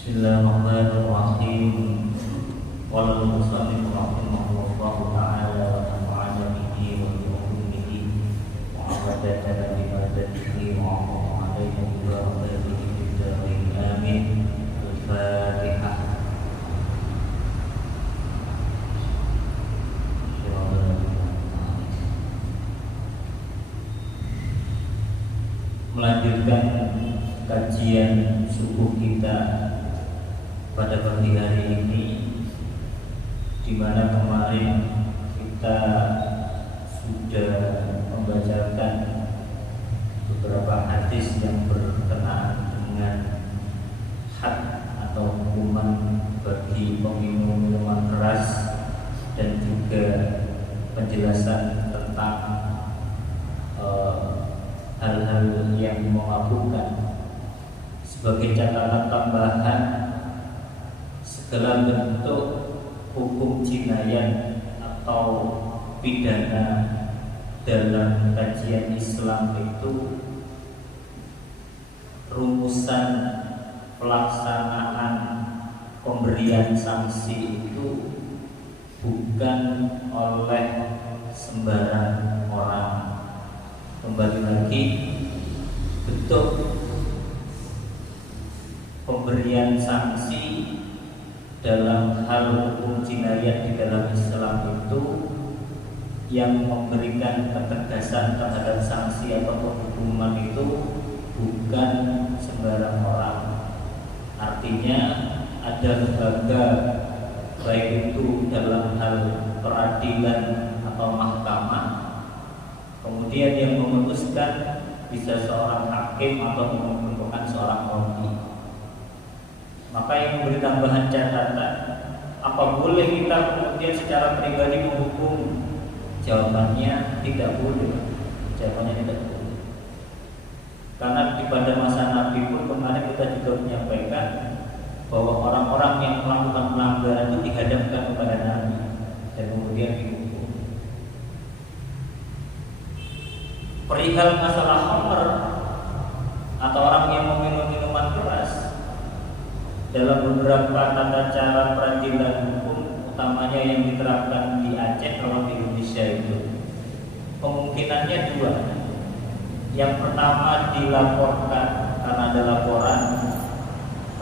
Bismillahirrahmanirrahim. Wal musannif rahimahullahu ta'ala wa nafa'ana bihi wa bi ulumuhi wa abadana bi madadihi wa afa'a alaina bi barakatihi fid dharain amin. Al-Fatihah. Melanjutkan kajian subuh kita pada pagi hari ini, di mana kemarin kita sudah membacakan beberapa hadis yang berkenaan dengan had atau hukuman bagi peminum minuman keras, dan juga penjelasan tentang hal-hal yang memabukkan. Sebagai catatan tambahan, segala bentuk hukum jinayat atau pidana dalam kajian Islam itu rumusan pelaksanaan pemberian sanksi itu bukan oleh sembarang orang. Kembali lagi, bentuk pemberian sanksi dalam hal hukum jinayat di dalam Islam itu yang memberikan ketegasan terhadap sanksi atau hukuman itu bukan sembarang orang. Artinya ada lembaga, baik itu dalam hal peradilan atau mahkamah, kemudian yang memutuskan bisa seorang hakim atau merupakan seorang qadhi. Maka yang memberi tambahan catatan, apa boleh kita kemudian secara pribadi menghukum? Jawabannya tidak boleh. Jawabannya tidak boleh. Karena pada masa Nabi pun kemarin kita juga menyampaikan bahwa orang-orang yang melakukan pelanggaran itu dihadapkan kepada Nabi dan kemudian dihukum. Perihal masalah khamr atau orang yang meminum minuman keras, dalam beberapa tata cara peradilan hukum, utamanya yang diterapkan di Aceh kalau di Indonesia itu, kemungkinannya dua. Yang pertama, dilaporkan karena ada laporan.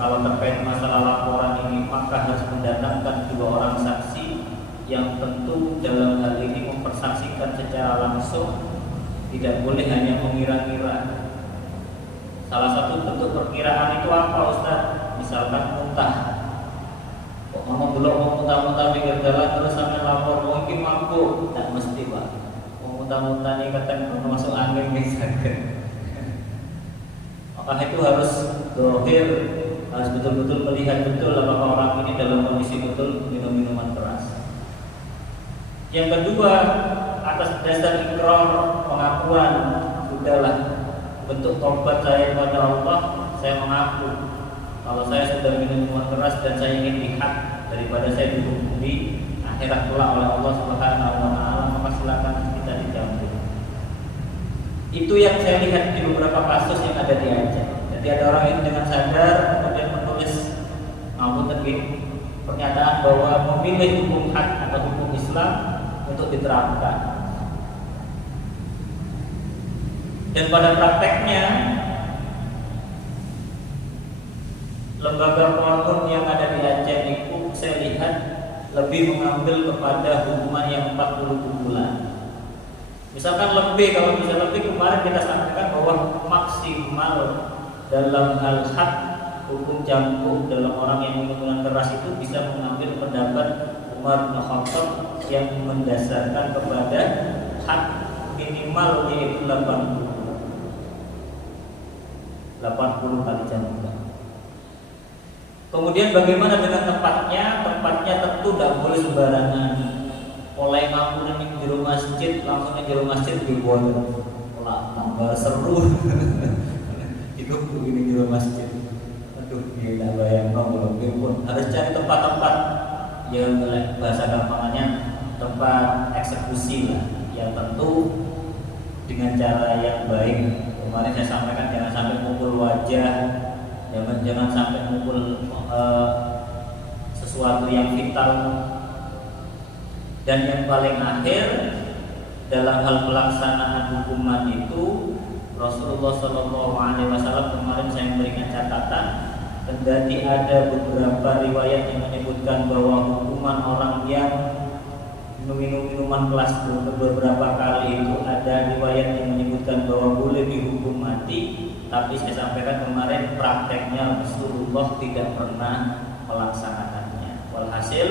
Kalau terkait masalah laporan ini, maka harus mendatangkan dua orang saksi yang tentu dalam hal ini mempersaksikan secara langsung, tidak boleh hanya mengira-ngira. Salah satu bentuk perkiraan itu apa, Ustaz? Misalkan muntah, kok ngomong dulu mau muntah-muntah pinggir jalan terus sampai lapor, mungkin mampu, tak mesti Pak. Mau muntah-muntah ini kadang masuk angin misalkan. Maka itu harus dohir, harus betul-betul melihat betul apakah orang ini dalam kondisi betul minum minuman keras. Yang kedua, atas dasar ikrar, pengakuan, sudahlah, bentuk tobat saya kepada Allah, saya mengaku kalau saya sudah minum minuman keras dan saya ingin lihat daripada saya dihukum di akhirat kelak oleh Allah Subhanahu wa taala, maka silakan kita dicampur. Itu yang saya lihat di beberapa kasus yang ada di Aceh. Jadi ada orang yang dengan sadar kemudian menulis pernyataan bahwa memilih hukum had atau hukum Islam untuk diterapkan. Dan pada prakteknya lembaga qanun yang ada di Aceh itu saya lihat lebih mengambil kepada hukuman yang 40 bulan. Misalkan lebih, kalau bisa lebih, kemarin kita sampaikan bahwa maksimal dalam hal had hukum cambuk dalam orang yang minum minuman keras itu bisa mengambil pendapat Umar bin Khattab yang mendasarkan kepada had minimal yaitu 80 kali cambuk. Kemudian bagaimana dengan tempatnya? Tempatnya tentu tidak boleh sembarangan. Mulai ngapurin di rumah masjid, langsung di rumah masjid dibuat tambah seru. Itu begini di rumah masjid. Aduh, gila bayang kalau pun harus cari tempat-tempat yang bahasa gampangannya tempat eksekusi lah, yang tentu dengan cara yang baik. Kemarin saya sampaikan jangan sampai pukul wajah, Jangan sampai mukul sesuatu yang vital. Dan yang paling akhir dalam hal pelaksanaan hukuman itu, Rasulullah SAW kemarin saya memberikan catatan, kendati ada beberapa riwayat yang menyebutkan bahwa hukuman orang yang meminum minuman keras beberapa kali itu, ada riwayat yang menyebutkan bahwa boleh dihukum mati. Tapi saya sampaikan kemarin prakteknya Rasulullah tidak pernah melaksanakannya. Walhasil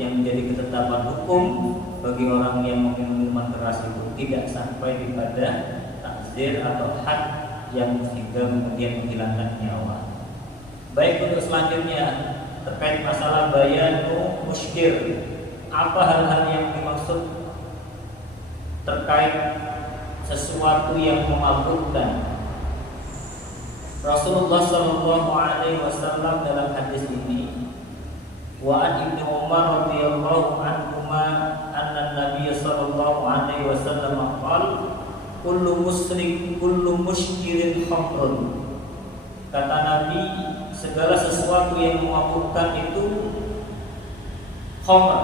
yang menjadi ketetapan hukum bagi orang yang meminum minuman keras itu tidak sampai pada takzir atau had yang sehingga kemudian menghilangkan nyawa. Baik, untuk selanjutnya terkait masalah bayanu muskir. Apa hal-hal yang dimaksud terkait sesuatu yang memabukkan? Rasulullah SAW dalam hadis ini, wa an Ibnu Umar radhiyallahu anhuma anna Nabiy sallallahu alaihi wasallam qala kullu muskirin khamrun. Kata Nabi, segala sesuatu yang memabukkan itu khamr.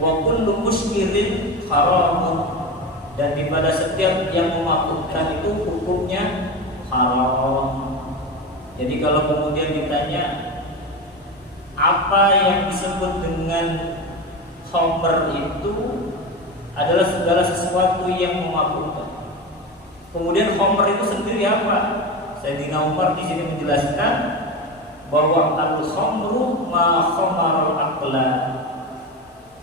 Wa kullu muskirin haramun, dan pada setiap yang memabukkan itu hukumnya haram. Jadi kalau kemudian ditanya apa yang disebut dengan khamr, itu adalah segala sesuatu yang memabukkan. Kemudian khamr itu sendiri apa? Sayyidina Umar di sini menjelaskan bahwa al-khamru ma khamara al-aqla.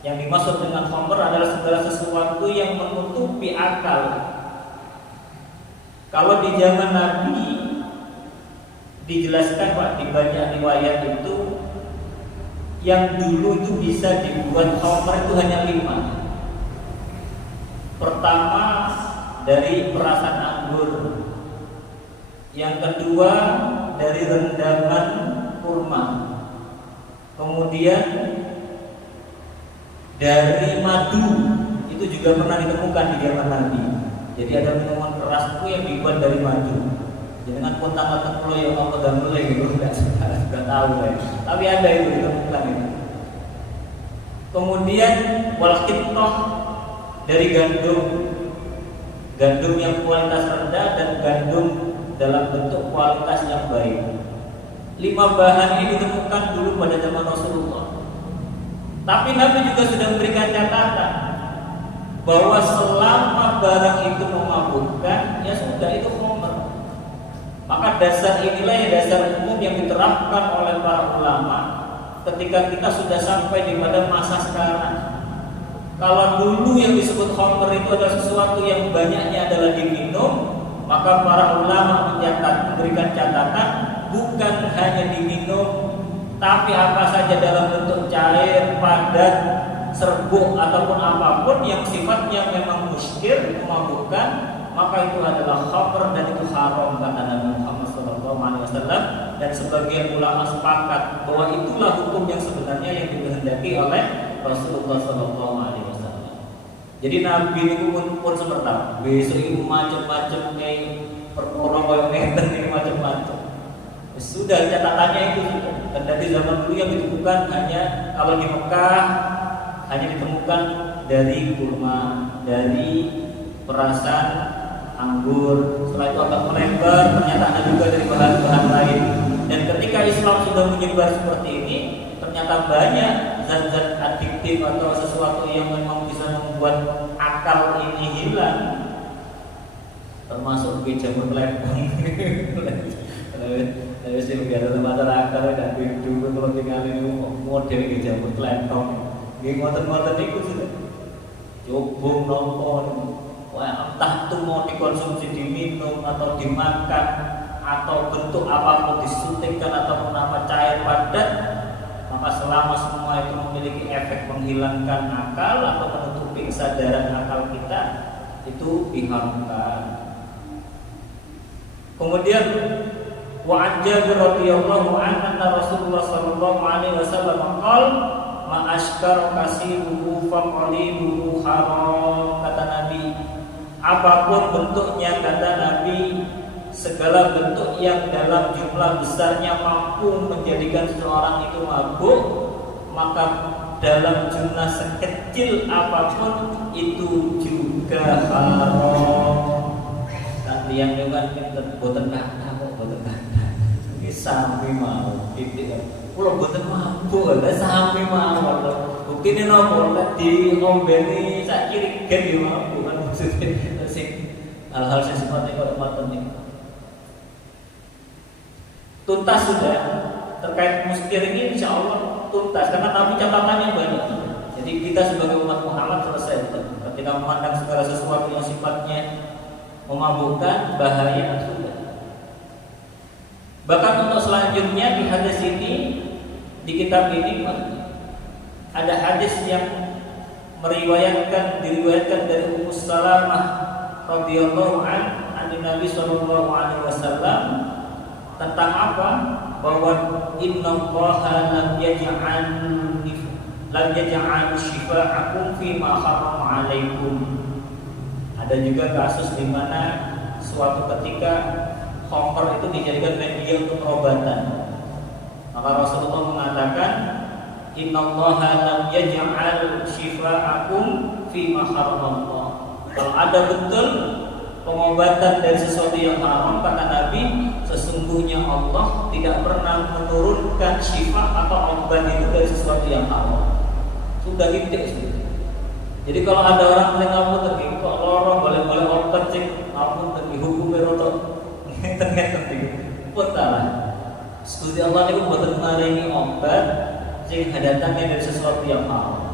Yang dimaksud dengan khamr adalah segala sesuatu yang menutupi akal. Kalau di zaman Nabi dijelaskan Pak, di banyak riwayat itu yang dulu itu bisa dibuat khamr itu hanya 5. Pertama dari perasan anggur, yang kedua dari rendaman kurma, kemudian dari madu, itu juga pernah ditemukan di zaman Nabi. Jadi ada minuman keras itu yang dibuat dari madu. Jangan kontang-kontang pulau yang mau pedang mulai gitu, nggak tahu ya. Tapi ada itu ditemukan itu. Kemudian wal qitnah dari gandum yang kualitas rendah dan gandum dalam bentuk kualitas yang baik. 5 bahan ini ditemukan dulu pada zaman Rasulullah. Tapi Nabi juga sudah memberikan catatan bahwa selama barang itu memabukkan, ya sudah, itu khamr. Maka dasar inilah ya dasar umum yang diterapkan oleh para ulama ketika kita sudah sampai di pada masa sekarang. Kalau dulu yang disebut khamr itu adalah sesuatu yang banyaknya adalah diminum, maka para ulama memberikan catatan bukan hanya diminum, tapi apa saja dalam bentuk cair, padat, serbuk ataupun apapun yang sifatnya memang muskir, memabukkan, maka itu adalah khamr dan itu haram, kata Nabi Muhammad SAW. Dan sebagian ulama sepakat bahwa itulah hukum yang sebenarnya yang dikehendaki oleh Rasulullah SAW. Jadi Nabi itu pun seperti besok itu macam-macam kayak perkara kayak ini macam-macam. Sudah catatannya itu sudah. Dan dari zaman dulu yang ditemukan hanya, kalau di Mekah hanya ditemukan dari kurma, dari perasan anggur. Setelah itu agak melebar, ternyata ada juga dari bahan-bahan lain. Dan ketika Islam sudah menyebar seperti ini, ternyata banyak zat-zat adiktif atau sesuatu yang memang bisa membuat akal ini hilang, termasuk jamur lepong. Saya sih biar masyarakat dan dulu kalau tinggal ini model di jamur lepong, gini ngoten-ngoten itu sudah cobong nompon. Wah, entah itu mau dikonsumsi, diminum atau dimakan atau bentuk apapun, disuntikkan ataupun apa cair padat, maka selama semua itu memiliki efek menghilangkan akal atau menutupi kesadaran akal kita, itu diharamkan. Kemudian wa Jabir radhiyallahu anhu Rasulullah sallallahu alaihi wasallam qol ma ashkar kasiruhu fa qaliluhu haram. Kata Nabi, apapun bentuknya, kata Nabi, segala bentuk yang dalam jumlah besarnya mampu menjadikan seseorang itu mabuk, maka dalam jumlah sekecil apapun itu juga haram. Kalian dengan boten kata kok boten kata. Iki sampe mau titik. Kula boten mabuk, lha sampe mau. Buktine napa lek diombeni sak kiri gen yo mabuk kan maksudnya sing hal-hal sing sifatnya kok ngoten niku. Tuntas sudah terkait muskil ini insya Allah tuntas karena Nabi catatannya banyak. Jadi kita sebagai umat Muhammad selesai ketika memandang segala sesuatu yang sifatnya memabukkan, bahaya sudah. Bahkan untuk selanjutnya di hadis ini di kitab ini ada hadis yang diriwayatkan dari Ummu Salamah radhiyallahu an Nabi sallallahu alaihi wasallam tentang apa? Bahwa innallaha lam yaj'al shifa'akum fi ma harrama 'alaikum. Ada juga kasus di mana suatu ketika khamr itu dijadikan media untuk perobatan. Maka Rasulullah mengatakan innallaha lam yaj'al shifa'akum fi ma harrama. Kalau ada betul pengobatan dari sesuatu yang haram, kata Nabi, sesungguhnya Allah tidak pernah menurunkan syifa atau obat itu dari sesuatu yang haram. Sudah titik sudah. Jadi kalau ada orang yang ngampun tadi, kok lorong boleh obat cek ngampun tadi hukumnya rotok, ngeten-ngeten tadi. Putalah. Gusti Allah itu boten maringi obat sing hadatannya dari sesuatu yang haram.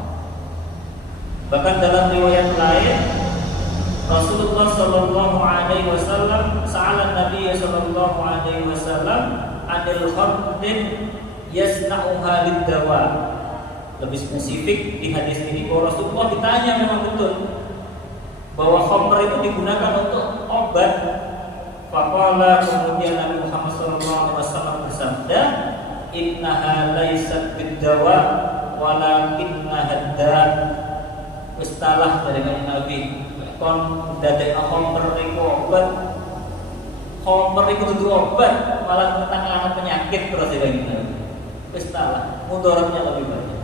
Bahkan dalam riwayat lain Rasulullah sallallahu alaihi wasallam sa'ala Nabi sallallahu alaihi wasallam adil khamrin yasna'uha lid-dawa. Lebih spesifik di hadis ini bahwa Rasulullah ditanya memang betul bahwa khamr itu digunakan untuk obat. Faqala, kemudian Nabi Muhammad sallallahu alaihi wasallam bersabda, "Innaha laysat bid-dawa walakinnaha ad-da'." Istilah dari Nabi kon dadek khamr iku obat. Khamr iku dudu obat, malah tentang penyakit terus iki. Wis talah, mudaratnya lebih banyak.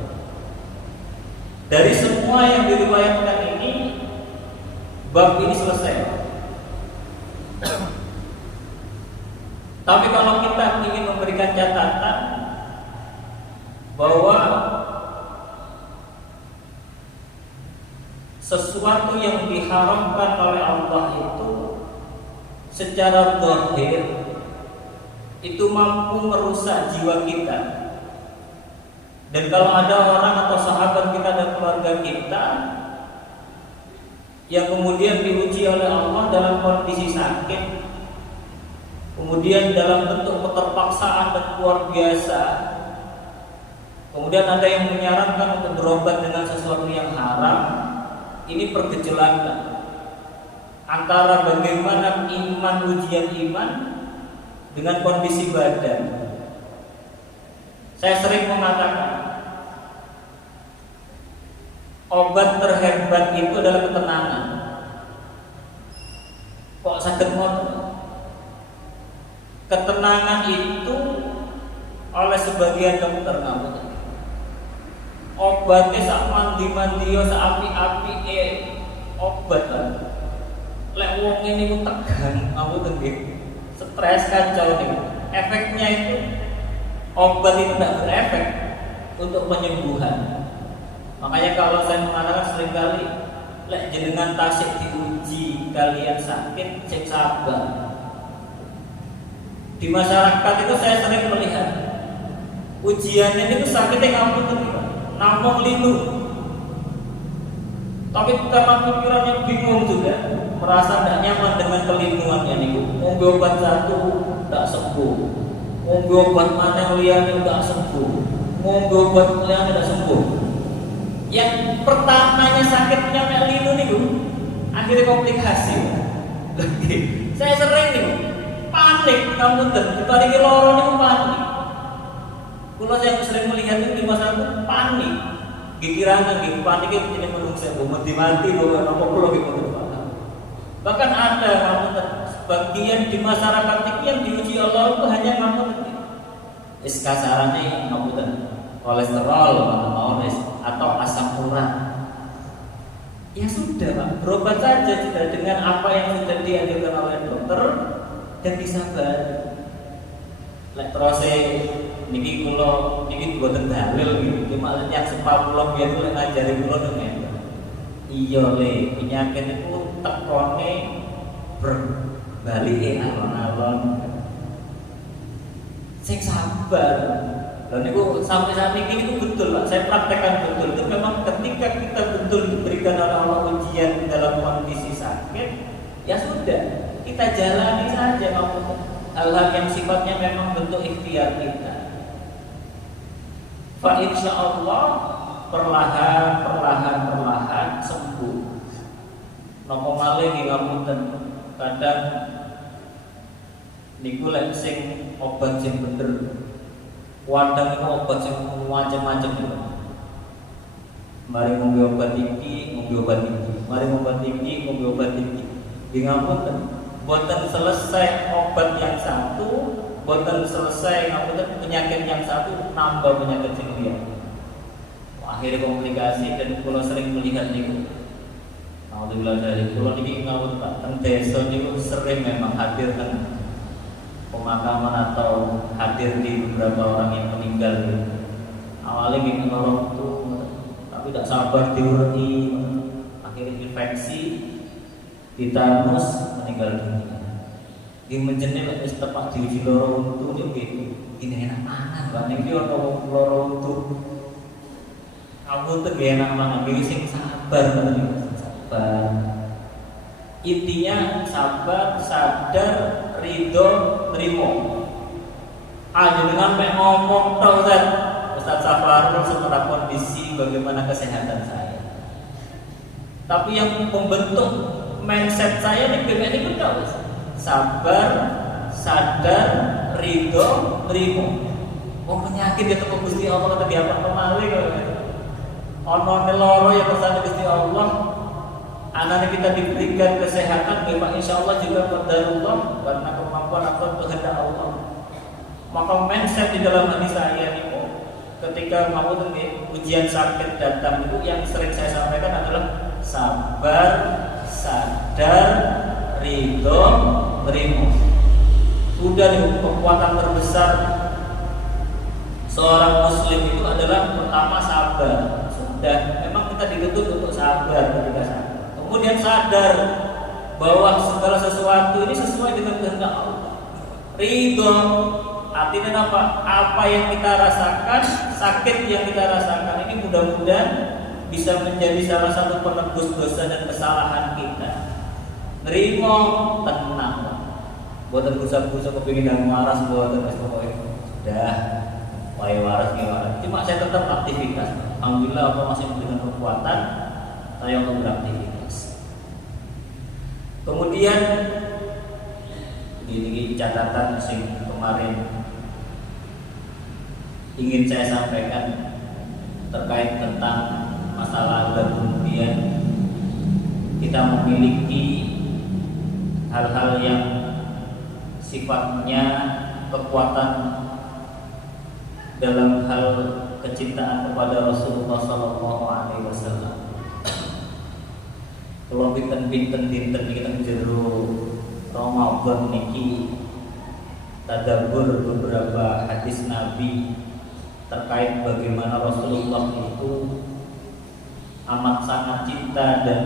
Dari semua yang diriwayatkan ini, bab ini selesai. Tapi kalau kita ingin memberikan catatan bahwa sesuatu yang diharamkan oleh Allah itu secara zahir itu mampu merusak jiwa kita. Dan kalau ada orang atau sahabat kita dan keluarga kita yang kemudian diuji oleh Allah dalam kondisi sakit, kemudian dalam bentuk keterpaksaan dan luar biasa, kemudian ada yang menyarankan untuk berobat dengan sesuatu yang haram, ini pergejolakan antara bagaimana iman, ujian iman dengan kondisi badan. Saya sering mengatakan obat terhebat itu adalah ketenangan. Kok sakit ngoten? Ketenangan itu oleh sebagian dokter ngapunten. Obatnya sak mandi-mandi sak api-api obat kan. Lek wong ini ku tegang, ngapunten nggih. Stres kacau nih. Efeknya itu obat itu tidak berefek untuk penyembuhan. Makanya kalau saya mengatakan seringkali lek jenengan tasik diuji kalian sakit, cek sabar. Di masyarakat itu saya sering melihat ujiannya itu sakitnya ngapunten namung linu. Tapi karena pikirannya bingung juga, merasa tidak nyaman dengan kelindungannya nih. Ngombe obat satu tidak sembuh, ngombe obat mana yang liane tidak sembuh, ngombe obat liane tidak sembuh. Yang pertamanya sakitnya mek linu nih, akhirnya komplikasi. Saya sering nih panik, kamu dibandingin loro nih panik. Kalau saya sering melihat itu di masyarakat panik, gigirangan, panik itu tidak menunggu saya, mati-mati loh, apa pulau gitu. Bahkan ada kamu sebagian di masyarakat ini yang diuji Allah itu hanya ngapunten. Wis kasarane ngapunten kolesterol atau asam urat. Ya sudah Pak, berobat saja sudah dengan apa yang sudah dianjurkan oleh dokter dan disabar. Lek terus niki kula niki mboten dalil gitu. Cuma yang sepah kula biyen lek ngajari kula nang iya le penyakit itu tekone berbalik alon-alon. Sing sabar. Dan itu sampai saat ini itu betul Pak, saya praktekkan betul. Itu memang ketika kita betul diberikan oleh Allah ujian dalam kondisi sakit, ya sudah, kita jalani saja maupun hal-hal yang sifatnya memang bentuk ikhtiar kita. Fa insya Allah perlahan sembuh. Nopo malih nggih ngapunten, kadang niku lek sing obat sing bener. Wadang itu obat yang macam-macam juga. Mari ngombe obat tinggi, ngombe obat tinggi. Mari obat tinggi, ngombe obat tinggi. Ngapunten, boten selesai obat yang satu, boten selesai ngapunten penyakit yang satu, nambah penyakit yang lain. Akhirnya komplikasi dan kula sering melihat niku. Alhamdulillah dari kula niki ngapunten Pak, teng desa niku sering memang hadir teng pemakaman atau hadir di beberapa orang yang meninggal gitu. Awalnya gini orang itu tapi tidak sabar diureti, akhirnya infeksi, titanus, meninggal dunia. Di menjenil wis tepak di loro untu iki ini enak mangan Pak niki ono loro untu. Kamu tuh enak mangan iki sing sabar sabar. Intinya sabar, sadar, ridho, terima. Dengan ngomong tau kan Ustaz Safarul setelah kondisi bagaimana kesehatan saya. Tapi yang membentuk mindset saya di ini pun tahu. Sabar, sadar, ridho, terima. Oh penyakit itu ke Gusti Allah kata dia apa kemali kalau ono neloro ya pesan Gusti Allah. Anak kita diberikan kesehatan, memang insya Allah juga qadarullah karena kemampuan atau kehendak Allah. Maka mindset di dalam hati saya itu ketika mau ujian sakit datang itu yang sering saya sampaikan adalah sabar, sadar, ridho, terima. Sudah kekuatan terbesar seorang muslim itu adalah pertama sabar. Sudah, memang kita dituntut untuk sabar ketika sabar. Kemudian sadar bahwa segala sesuatu ini sesuai dengan kehendak Allah. Ridho, artinya apa? Apa yang kita rasakan, sakit yang kita rasakan ini mudah-mudahan bisa menjadi salah satu penebus dosa dan kesalahan kita. Nerimo, tenang. Buatan busa-busa kepingin dan waras buatan pokoknya sudah, waras gimana? Cuma saya tetap aktivitas. Alhamdulillah Allah masih memberikan kekuatan saya untuk beraktivitas. Kemudian ini catatan sing kemarin ingin saya sampaikan terkait tentang masalah agar kemudian kita memiliki hal-hal yang sifatnya kekuatan dalam hal kecintaan kepada Rasulullah SAW. Kalau pinten-pinten dinten kita jero Ramadan niki tadabbur beberapa hadis Nabi terkait bagaimana Rasulullah itu amat sangat cinta dan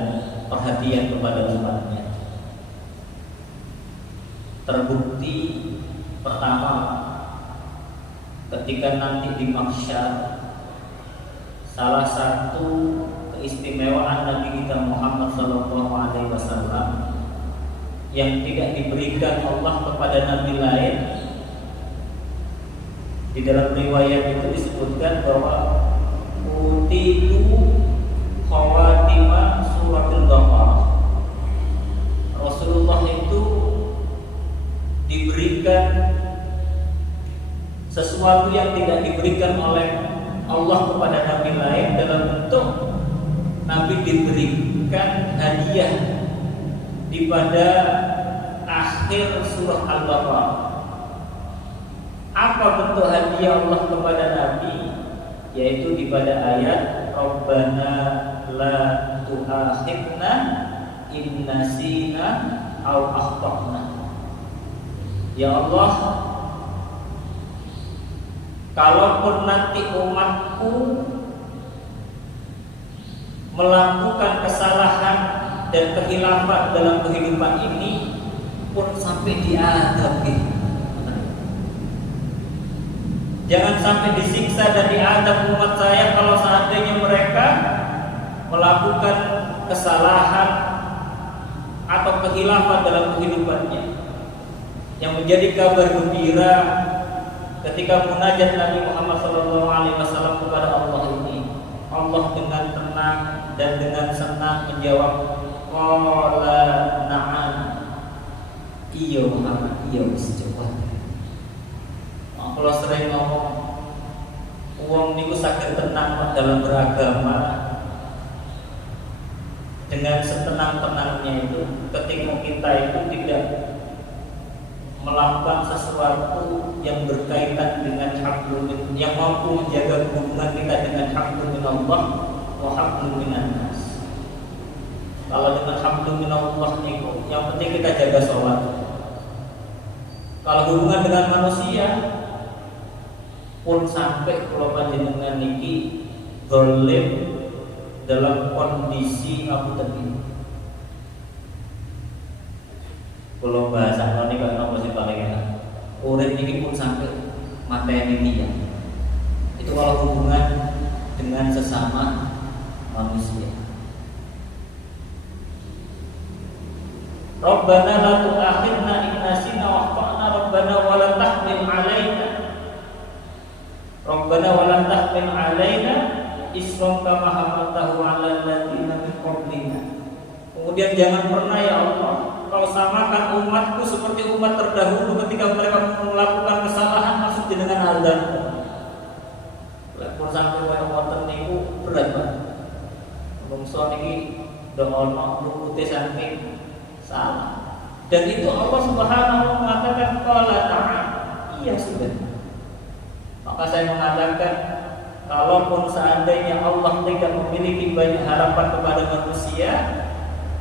perhatian kepada umatnya. Terbukti pertama ketika nanti di mahsyar salah satu keistimewaan Nabi kita Muhammad SAW yang tidak diberikan Allah kepada Nabi lain. Di dalam riwayat itu disebutkan bahwa utitu khawatima suratul Baqarah. Rasulullah itu diberikan sesuatu yang tidak diberikan oleh Allah kepada Nabi lain dalam bentuk Nabi diberikan hadiah di pada akhir surah Al-Baqarah. Apa bentuk hadiah Allah kepada Nabi? Yaitu di pada ayat Rabbana la tu'akhidna in nasina aw akhtana. Ya Allah, kalaupun nanti umatku melakukan kesalahan dan kehilafan dalam kehidupan ini pun sampai diadab gitu. Jangan sampai disiksa dan diadab umat saya kalau seandainya mereka melakukan kesalahan atau kehilafan dalam kehidupannya. Yang menjadi kabar gembira ketika munajat Nabi Muhammad SAW kepada Allah ini, Allah dengan tenang dan dengan senang menjawab, qala na'am, iya Muhammad, iya sejawab. Kalau sering ngomong uang niku sakit tenang dalam beragama, dengan setenang-tenangnya itu ketika kita itu tidak melakukan sesuatu yang berkaitan dengan hablum, yang mampu menjaga hubungan kita dengan hablum min Allah wa hablum minan nas. Kalau dengan hablum min Allah niku yang penting kita jaga sholat. Kalau hubungan dengan manusia pun sampai kalau panjenengan niki zalim dalam kondisi aku tadi. Kalau bahasa ini kan apa sih paling enak? Urip niki pun sampai mateni dia. Itu kalau hubungan dengan sesama manusia. Rabbana la tu'akhidna in nasina wa akhtana rabbana wa la tahmil 'alaina Rabbana wa la tahmil 'alaina isran kama hamaltahu 'alal ladzina min qablina. Kemudian jangan pernah ya Allah kau samakan umatku seperti umat terdahulu ketika mereka melakukan kesalahan masuk dengan azab. Lekor sampai wae wonten niku berat banget. Bangsa niki dono lupute saking salah. Dan itu Allah Subhanahu wa mengatakan qala ta'ala. Iya sudah. Maka saya mengatakan kalaupun seandainya Allah tidak memiliki banyak harapan kepada manusia,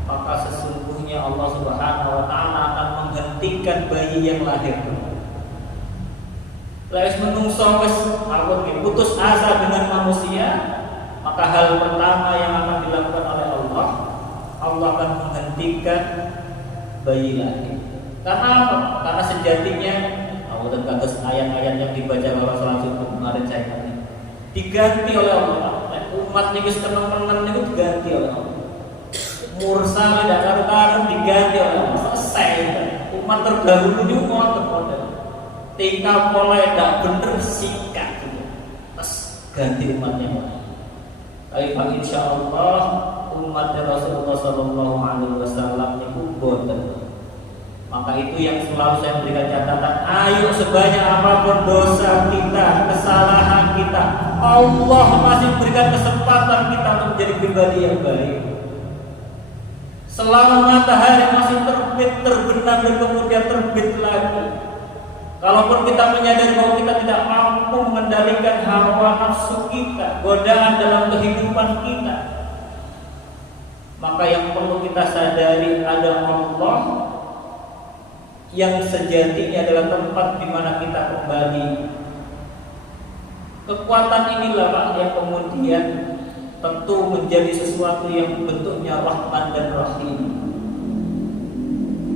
maka sesungguhnya Allah Subhanahu wa taala akan menghentikan bayi yang lahir. Lais menungso wis putus asa dengan manusia, maka hal pertama yang akan dilakukan oleh Allah akan menghentikan bayi lahir. Karena apa? Karena sejatinya dan kados ayat-ayat yang dibaca Rasulullah SAW kemarin saya tadi diganti oleh Allah. Umat niku teman-teman niku diganti oleh Allah. Mursal tidak karu-karu diganti oleh Allah. Selesai. Umat terdahulu niku ngoten. Tingkah pola tidak bener sikat gitu. Terus ganti umatnya. Tapi insyaallah umat Rasulullah SAW niku boten. Maka itu yang selalu saya berikan catatan. Ayo sebanyak apapun dosa kita, kesalahan kita, Allah masih berikan kesempatan kita untuk menjadi pribadi yang baik. Selama matahari masih terbit, terbenam dan kemudian terbit lagi. Kalaupun kita menyadari bahwa kita tidak mampu mengendalikan hawa nafsu kita, godaan dalam kehidupan kita, maka yang perlu kita sadari ada Allah yang sejatinya adalah tempat di mana kita kembali. Kekuatan inilah Pak yang kemudian tentu menjadi sesuatu yang bentuknya Rahman dan Rahim.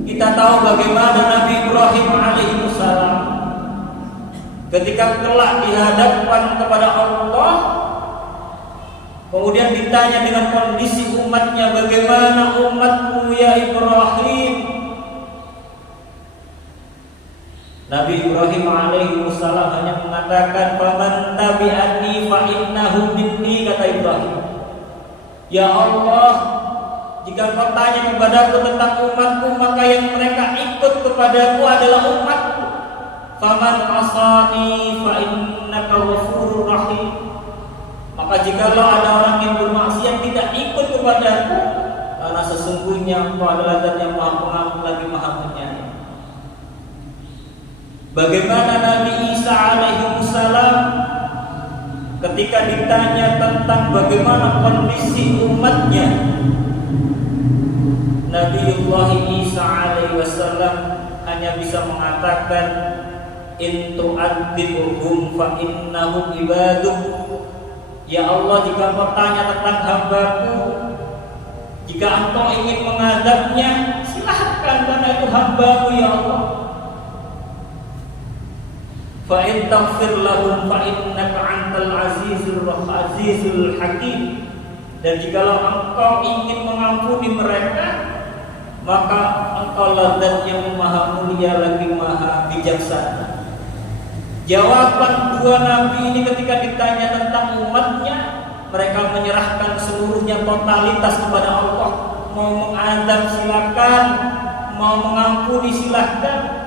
Kita tahu bagaimana Nabi Ibrahim alaihissalam ketika kelak dihadapkan kepada Allah, kemudian ditanya dengan kondisi umatnya, bagaimana umatmu ya Ibrahim? Nabi Ibrahim alaihissalam hanya mengatakan faman tabi'ani fa innahu minni, kata Ibrahim. Ya Allah, jika kau tanya kepadaku tentang umatku, maka yang mereka ikut kepadaku adalah umatku. Faman asani fa innaka ghafurur rahim. Maka jikalau ada orang yang bermaksiat tidak ikut kepadaku, karena sesungguhnya Engkau adalah Zat yang Maha Pengampun lagi Maha Penyayang. Bagaimana Nabi Isa alaihissalam ketika ditanya tentang bagaimana kondisi umatnya, Nabiullah Isa alaihissalam hanya bisa mengatakan, in tu'adzibuhum fa innahum ibaduk. Ya Allah, jika kau tanya tentang hambaku, jika engkau ingin mengadabnya, silahkan, karena itu hambamu ya Allah. Fa in taghfir lahum fa innaka antal azizul hakim. Dan jikalau engkau ingin mengampuni mereka, maka engkau lah Zat yang maha mulia lagi maha bijaksana. Jawaban dua nabi ini ketika ditanya tentang umatnya, mereka menyerahkan seluruhnya totalitas kepada Allah. Mau mengadab silakan, mau mengampuni silakan.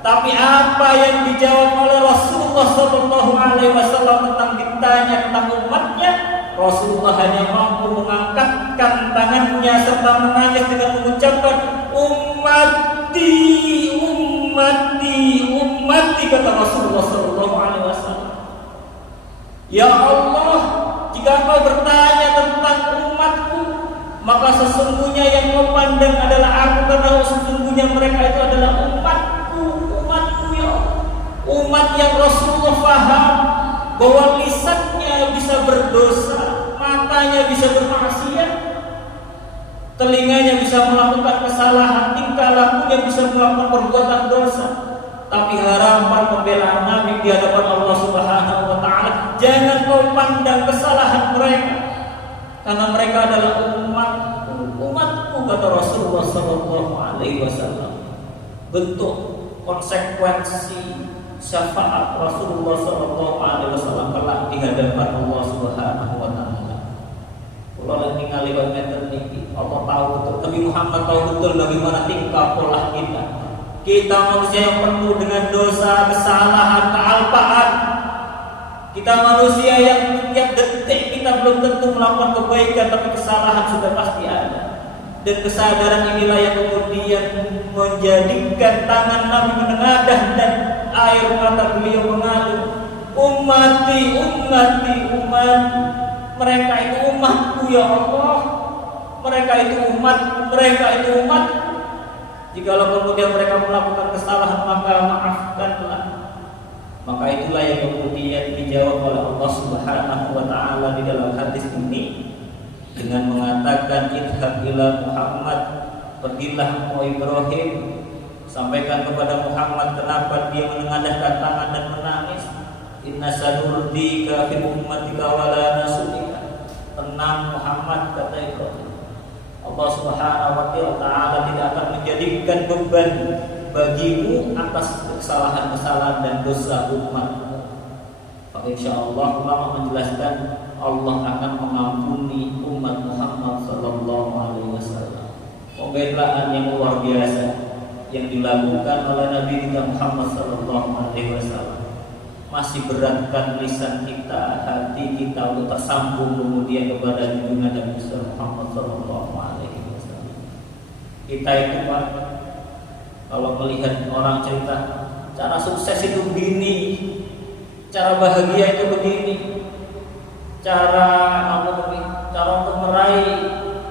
Tapi apa yang dijawab oleh Rasulullah SAW tentang ditanya tentang umatnya, Rasulullah hanya mampu mengangkatkan tangannya serta menangis dengan mengucapkan, ummati, ummati, ummati, kata Rasulullah SAW. Ya Allah, jika Engkau bertanya tentang umatku, maka sesungguhnya yang Kau pandang adalah aku, karena sesungguhnya mereka itu adalah umatku ya Allah. Umat yang Rasulullah faham bahwa lisannya bisa berdosa, matanya bisa bermaksiat, telinganya bisa melakukan kesalahan, tingkah lakunya bisa melakukan perbuatan dosa. Tapi harapan pembelaan Nabi di hadapan Allah Subhanahu wa taala, jangan kau pandang kesalahan mereka, karena mereka adalah umatku, kata Rasulullah sallallahu alaihi wasallam. Bentuk konsekuensi syafaat Rasulullah sallallahu alaihi wasallam kelak di hadapan Allah Subhanahu wa taala. Kalau lagi ningali ngeten niki, Allah tahu betul, Nabi Muhammad tahu betul bagaimana tingkah pola kita. Kita manusia yang penuh dengan dosa, kesalahan, kealpaan. Kita manusia yang setiap detik kita belum tentu melakukan kebaikan, tapi kesalahan sudah pasti ada. Dan kesadaran inilah yang kemudian menjadikan tangan Nabi menengadah dan air mata beliau mengalir. Ummati, ummati, umat. Mereka itu umatku ya Allah. Mereka itu umat, mereka itu umat. Jikalau kemudian mereka melakukan kesalahan, maka maafkanlah. Maka itulah yang kemudian dijawab oleh Allah Subhanahu wa taala di dalam hadis ini dengan mengatakan, idhab ila Muhammad, pergilah engkau Ibrahim, sampaikan kepada Muhammad kenapa dia menengadahkan tangan dan menangis. Inna sanurdika fi ummatika wa la nasudika. Tenang Muhammad, kata Ibrahim, Allah Subhanahu wa taala tidak akan menjadikan beban bagimu atas kesalahan-kesalahan dan dosa umatmu. Maka insyaallah ulama menjelaskan Allah akan mengampuni umat Muhammad sallallahu alaihi wasallam. Pembelaan yang luar biasa yang dilakukan oleh Nabi kita Muhammad sallallahu alaihi wasallam. Masih beratkan lisan kita, hati kita untuk tersambung kemudian kepada junjungan Nabi Muhammad sallallahu alaihi wasallam. Kita itu Pak, kalau melihat orang cerita cara sukses itu begini, cara bahagia itu begini, cara untuk meraih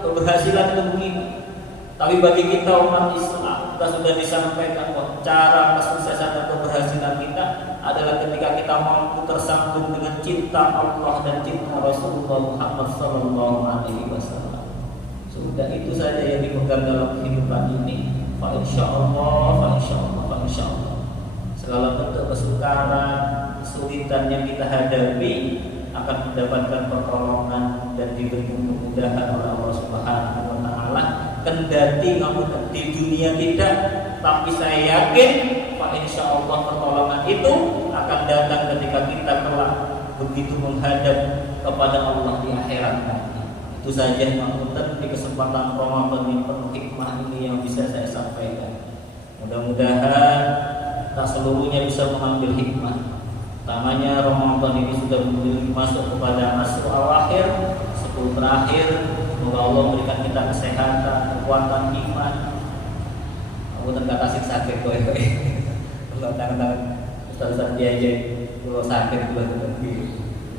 keberhasilan itu begini. Tapi bagi kita umat Islam, kita sudah disampaikan bahwa cara kesuksesan dan keberhasilan kita adalah ketika kita mampu tersambung dengan cinta Allah dan cinta Rasulullah Muhammad sallallahu alaihi wasallam. Sudah itu saja yang dipegang dalam kehidupan ini. Fa insyaallah, segala bentuk kesukaran, kesulitan yang kita hadapi akan mendapatkan pertolongan dan diberi kemudahan oleh Allah Subhanahu wa taala. Kendati namun di dunia tidak, tapi saya yakin Pak insyaallah pertolongan itu akan datang ketika kita kelak begitu menghadap kepada Allah di akhirat nanti. Itu saja mangutan di kesempatan Ramadan yang penuh hikmah ini yang bisa saya sampaikan. Mudah-mudahan tak seluruhnya bisa mengambil hikmah. Utamanya Ramadan ini sudah masuk kepada asrul awakhir, 10 terakhir. Semoga Allah memberikan kita kesehatan, kekuatan iman. Aku tak kasih sakit kowe. Kalau tangan-tangan Ustaz diajak kalau sakit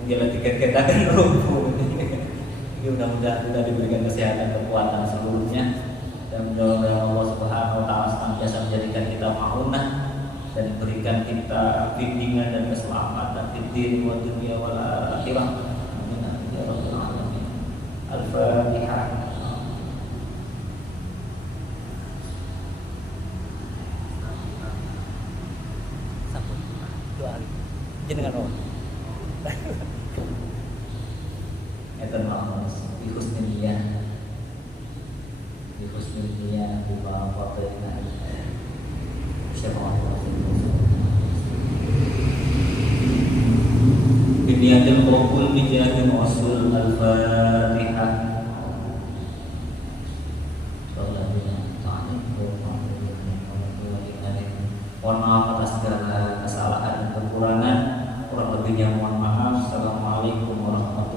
gila tiket kita kan rubuh. Ini mudah-mudahan kita diberikan kesehatan, kekuatan seluruhnya, dan mudah-mudahan Allah Subhanahu Wa Taala senantiasa menjadikan kita ma'unah dan berikan kita bimbingan dan keselamatan di dunia wa dunia wal akhirah. Amin ya rabbal alamin. Al-Fatihah. Jenengan Allah. Eta mah bi husnil niyah. Bi husnil niyah bima qadaina. Syafa'allahu biniyatil qabul bi jahin rasul al-Fatihah. Mohon maaf atas segala kesalahan dan kekurangan. Kurang lebihnya mohon maaf. Assalamualaikum warahmatullahi wabarakatuh.